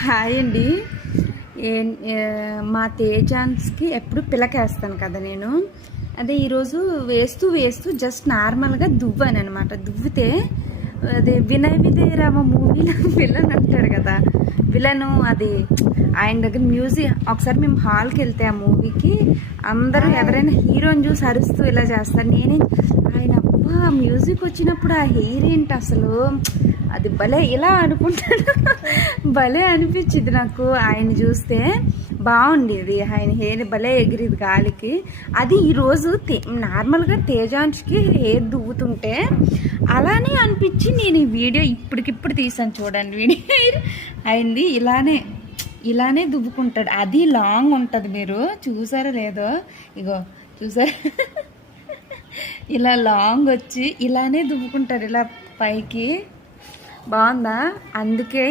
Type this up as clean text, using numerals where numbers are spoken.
Hi అండి. మా తేజాన్స్కి ఎప్పుడు పిలకేస్తాను కదా నేను. అదే ఈరోజు వేస్తూ వేస్తూ జస్ట్ నార్మల్గా దువ్వాను అనమాట. దువ్వితే అదే వినయ్ విజయ్ రామ మూవీలో విలన్ అంటాడు కదా, విలను అది ఆయన దగ్గర మ్యూజిక్. ఒకసారి మేము హాల్కి వెళ్తే ఆ మూవీకి అందరూ ఎవరైనా హీరోని చూసి అరుస్తూ ఇలా చేస్తారు. నేనే ఆయన అబ్బా మ్యూజిక్ వచ్చినప్పుడు ఆ హెయిర్ ఏంటి అసలు, అది భలే ఇలా అనుకుంటాను. భలే అనిపించింది నాకు ఆయన చూస్తే. బాగుండేది ఆయన హెయిర్, భలే ఎగిరిది గాలికి. అది ఈరోజు నార్మల్గా తేజాన్స్కి హెయిర్ దువ్వుతుంటే అలానే అనిపించి నేను ఈ వీడియో ఇప్పటికిప్పుడు తీసాను. చూడండి వీడియో అయింది ఇలానే దువ్వుకుంటాడు. అది లాంగ్ ఉంటుంది, మీరు చూసారా లేదో, ఇగో చూసారా, ఇలా లాంగ్ వచ్చి ఇలానే దువ్వుకుంటాడు ఇలా పైకి. బాగుందా? అందుకే